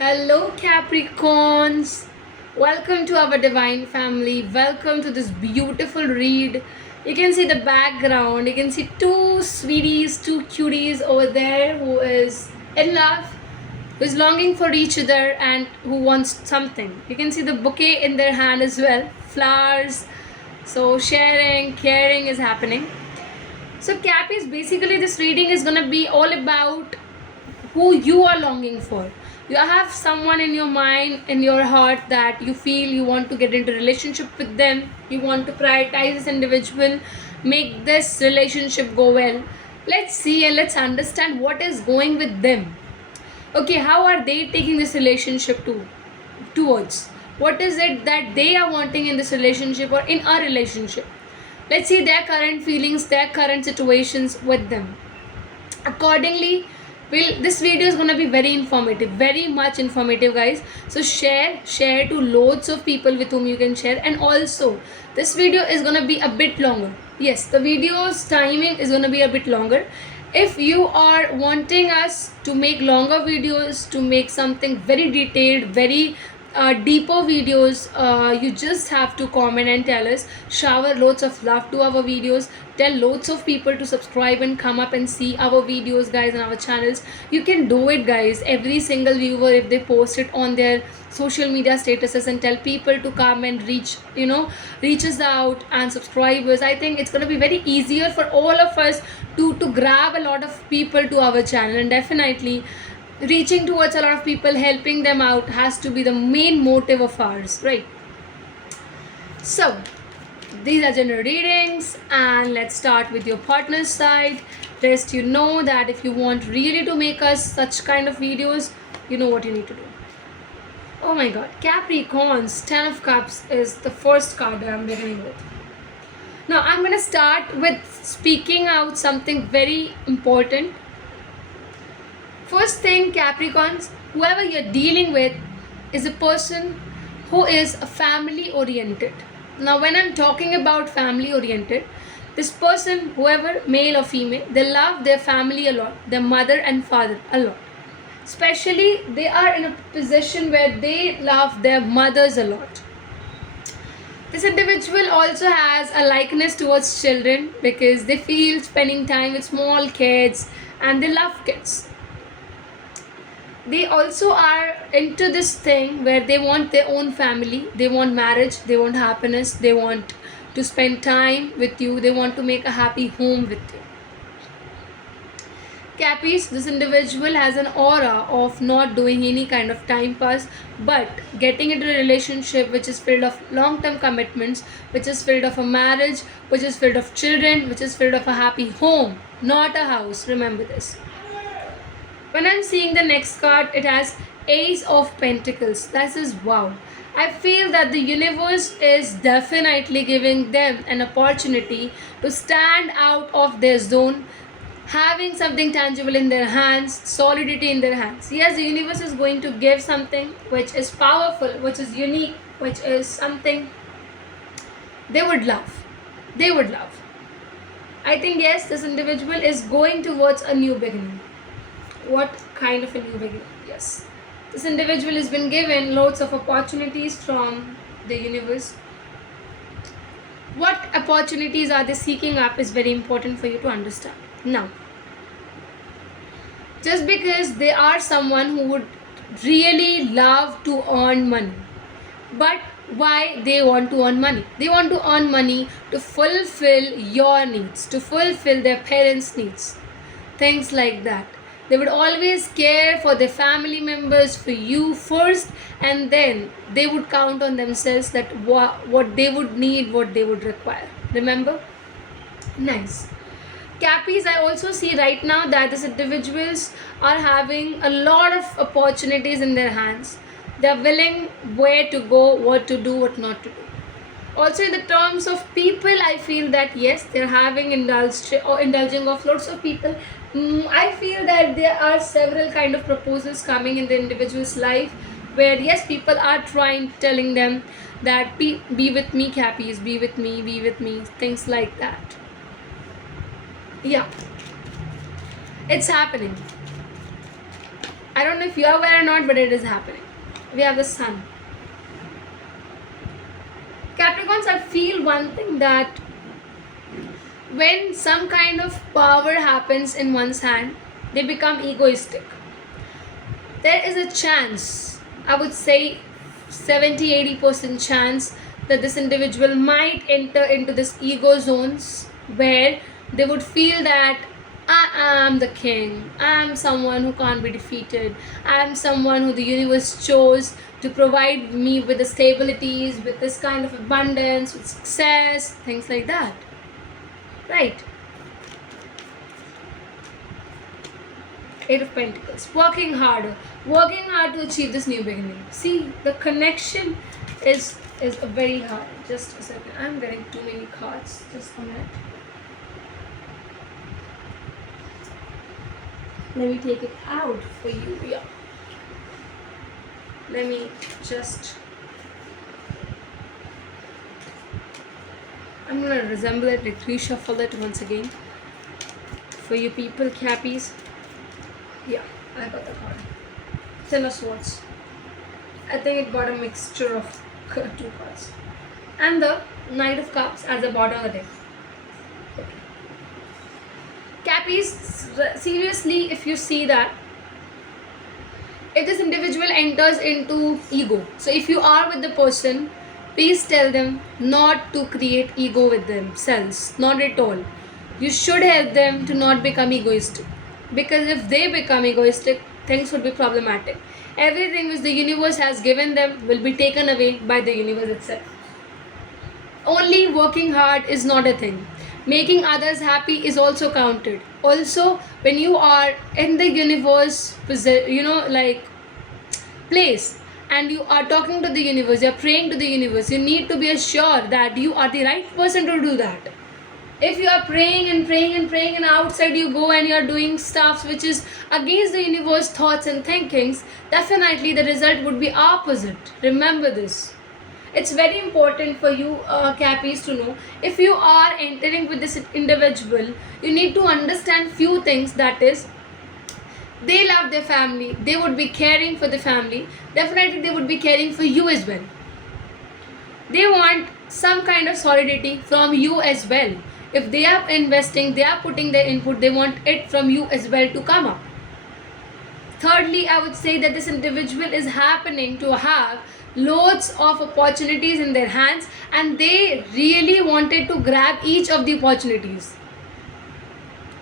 Hello, Capricorns. Welcome to our divine family. Welcome to this beautiful read. You can see the background. You can see two sweeties, two cuties over there who is in love, who is longing for each other, and who wants something. You can see the bouquet in their hand as well. Flowers. So, sharing, caring is happening. So, Cappies, basically, this reading is going to be all about who you are longing for. You have someone in your mind, in your heart, that you feel you want to get into relationship with them. You want to prioritize this individual, make this relationship go well. Let's see and let's understand what is going with them. Okay, how are they taking this relationship towards? What is it that they are wanting in this relationship or in a relationship? Let's see their current feelings, their current situations with them. Accordingly, this video is going to be very informative, very much informative, guys. So share to loads of people with whom you can share. And also, this video is going to be a bit longer. Yes, the video's timing is going to be a bit longer. If you are wanting us to make longer videos, to make something very detailed, very deeper videos, you just have to comment and tell us. Shower loads of love to our videos. Tell loads of people to subscribe and come up and see our videos, guys, on our channels. You can do it, guys. Every single viewer, if they post it on their social media statuses and tell people to come and reaches out and subscribers, I think it's going to be very easier for all of us to grab a lot of people to our channel. And definitely reaching towards a lot of people, helping them out, has to be the main motive of ours, right? So these are general readings, and let's start with your partner's side. Just you know that if you want really to make us such kind of videos, you know what you need to do. Oh my god, Capricorns, 10 of Cups is the first card that I'm beginning with. Now I'm going to start with speaking out something very important. First thing, Capricorns, whoever you're dealing with is a person who is family oriented. Now when I'm talking about family oriented, this person, whoever, male or female, they love their family a lot, their mother and father a lot. Especially they are in a position where they love their mothers a lot. This individual also has a likeness towards children because they feel spending time with small kids and they love kids. They also are into this thing where they want their own family, they want marriage, they want happiness, they want to spend time with you, they want to make a happy home with you. Cappies, this individual has an aura of not doing any kind of time pass, but getting into a relationship which is filled of long-term commitments, which is filled of a marriage, which is filled of children, which is filled of a happy home, not a house. Remember this. When I'm seeing the next card, it has Ace of Pentacles. That is wow. I feel that the universe is definitely giving them an opportunity to stand out of their zone, having something tangible in their hands, solidity in their hands. Yes, the universe is going to give something which is powerful, which is unique, which is something they would love. They would love. I think yes, this individual is going towards a new beginning. What kind of a new beginning? Yes, this individual has been given loads of opportunities from the universe. What opportunities are they seeking up is very important for you to understand. Now, just because they are someone who would really love to earn money, but why they want to earn money? They want to earn money to fulfill your needs, to fulfill their parents' needs, things like that. They would always care for their family members, for you first, and then they would count on themselves that what they would need, what they would require. Remember? Nice. Cappies, I also see right now that these individuals are having a lot of opportunities in their hands. They are willing where to go, what to do, what not to do. Also in the terms of people, I feel that yes, they're having indulging of lots of people. I feel that there are several kind of proposals coming in the individual's life where yes, people are telling them that be with me, Cappies, be with me, things like that. Yeah, it's happening. I don't know if you are aware or not, but it is happening. We have the sun. Capricorns, I feel one thing, that when some kind of power happens in one's hand, they become egoistic. There is a chance, I would say 70-80% chance, that this individual might enter into this ego zones where they would feel that I am the king, I am someone who can't be defeated, I am someone who the universe chose to provide me with the stabilities, with this kind of abundance, with success, things like that. Right? Eight of Pentacles. Working hard to achieve this new beginning. See, the connection is very hard. Just a second. I'm getting too many cards. Just a minute. Let me take it out for you. Yeah. Let me just. I'm gonna resemble it, like reshuffle it once again. For you people, Cappies. Yeah, I got the card. Ten of Swords. I think it got a mixture of two cards. And the Knight of Cups at the bottom of the deck. Okay. Cappies, seriously, if you see that, if this individual enters into ego, so if you are with the person, please tell them not to create ego with themselves, not at all. You should help them to not become egoistic, because if they become egoistic, things would be problematic. Everything which the universe has given them will be taken away by the universe itself. Only working hard is not a thing. Making others happy is also counted. Also, when you are in the universe, place, and you are talking to the universe, you are praying to the universe, you need to be assured that you are the right person to do that. If you are praying and praying and praying, and outside you go and you are doing stuff which is against the universe thoughts and thinkings, definitely the result would be opposite. Remember this. It's very important for you, Cappies, to know, if you are entering with this individual, you need to understand few things. That is, they love their family, they would be caring for the family, definitely they would be caring for you as well. They want some kind of solidity from you as well. If they are investing, they are putting their input, they want it from you as well to come up. Thirdly, I would say that this individual is happening to have loads of opportunities in their hands, and they really wanted to grab each of the opportunities.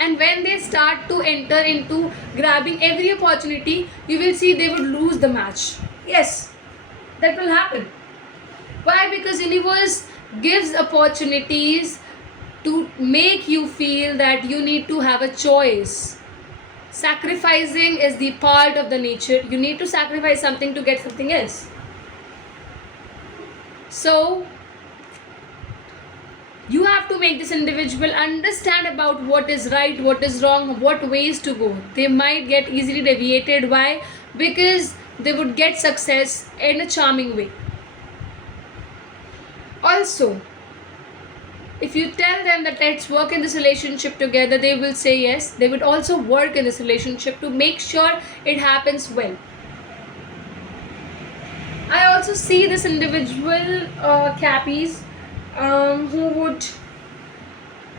And when they start to enter into grabbing every opportunity, you will see they would lose the match. Yes, that will happen. Why? Because universe gives opportunities to make you feel that you need to have a choice. Sacrificing is the part of the nature. You need to sacrifice something to get something else. So you have to make this individual understand about what is right, what is wrong, what ways to go. They might get easily deviated. Why? Because they would get success in a charming way. Also, if you tell them that let's work in this relationship together, they will say yes. They would also work in this relationship to make sure it happens well. I also see this individual, Cappies, who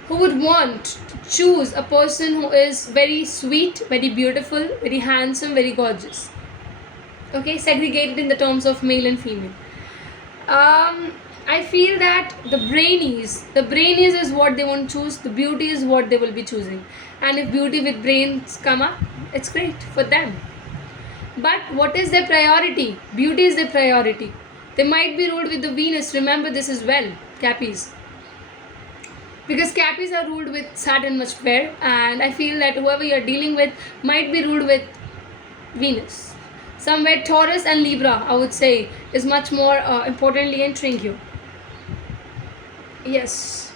would want to choose a person who is very sweet, very beautiful, very handsome, very gorgeous. Okay, segregated in the terms of male and female. I feel that the brainies is what they want to choose. The beauty is what they will be choosing. And if beauty with brains come up, it's great for them. But what is their priority? Beauty is their priority. They might be ruled with the Venus. Remember this as well, Cappies. Because Cappies are ruled with Saturn much better, and I feel that whoever you're dealing with might be ruled with Venus. Somewhere Taurus and Libra, I would say, is much more importantly entering you. Yes.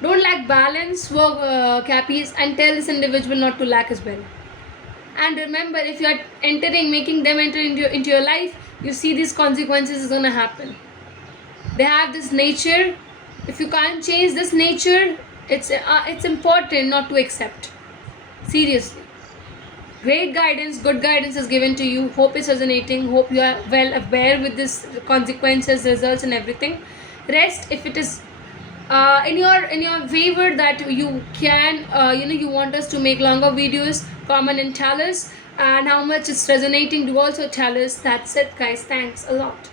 Don't lack balance, Cappies, and tell this individual not to lack as well. And remember, if you are making them enter into your life, you see these consequences is going to happen. They have this nature. If you can't change this nature, it's important not to accept. Seriously. Great guidance, good guidance is given to you. Hope it's resonating. Hope you are well aware with this consequences, results, and everything. Rest if it is in your favor that you can you want us to make longer videos, comment and tell us, and how much it's resonating. Do also tell us. That's it, guys. Thanks a lot.